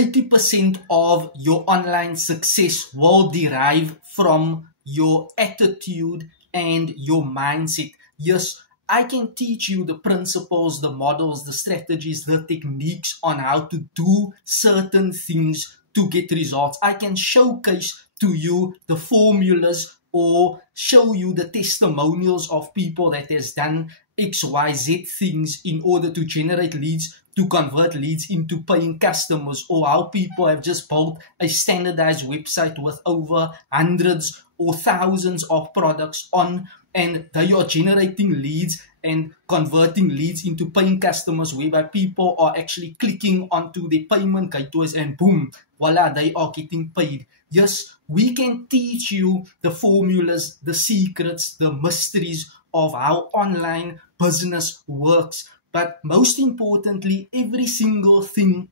80% of your online success will derive from your attitude and your mindset. Yes, I can teach you the principles, the models, the strategies, the techniques on how to do certain things to get results. I can showcase to you the formulas or show you the testimonials of people that has done XYZ things in order to generate leads, to convert leads into paying customers, or how people have just built a standardized website with over hundreds or thousands of products on, and they are generating leads and converting leads into paying customers, whereby people are actually clicking onto the payment gateways and boom, voila, they are getting paid. Yes, we can teach you the formulas, the secrets, the mysteries of how online business works. But most importantly, every single thing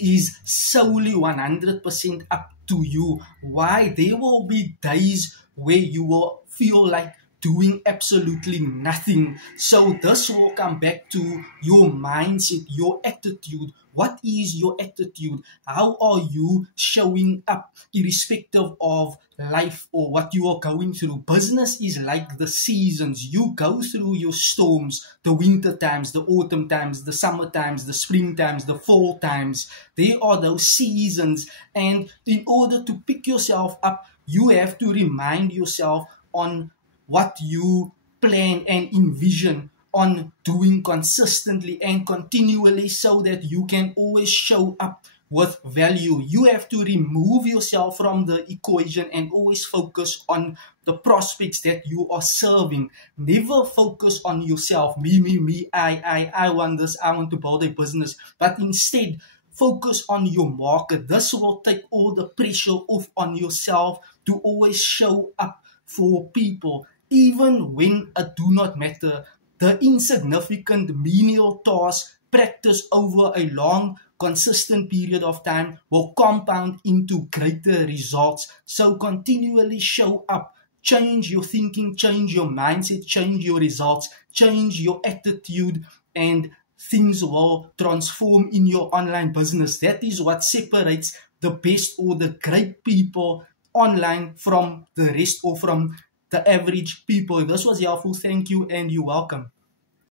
is solely 100% up to you. Why? There will be days where you will feel like doing absolutely nothing. So this will come back to your mindset, your attitude. What is your attitude? How are you showing up irrespective of life or what you are going through? Business is like the seasons. You go through your storms, the winter times, the autumn times, the summer times, the spring times, the fall times. There are those seasons. And in order to pick yourself up, you have to remind yourself on what you plan and envision on doing consistently and continually, so that you can always show up with value. You have to remove yourself from the equation and always focus on the prospects that you are serving. Never focus on yourself. Me, I want this, I want to build a business. But instead, focus on your market. This will take all the pressure off on yourself to always show up for people, even when it do not matter. The insignificant menial tasks practiced over a long, consistent period of time will compound into greater results. So continually show up. Change your thinking, change your mindset, change your results, change your attitude, and things will transform in your online business. That is what separates the best or the great people online from the rest, or from the average people. If this was helpful, thank you and you're welcome.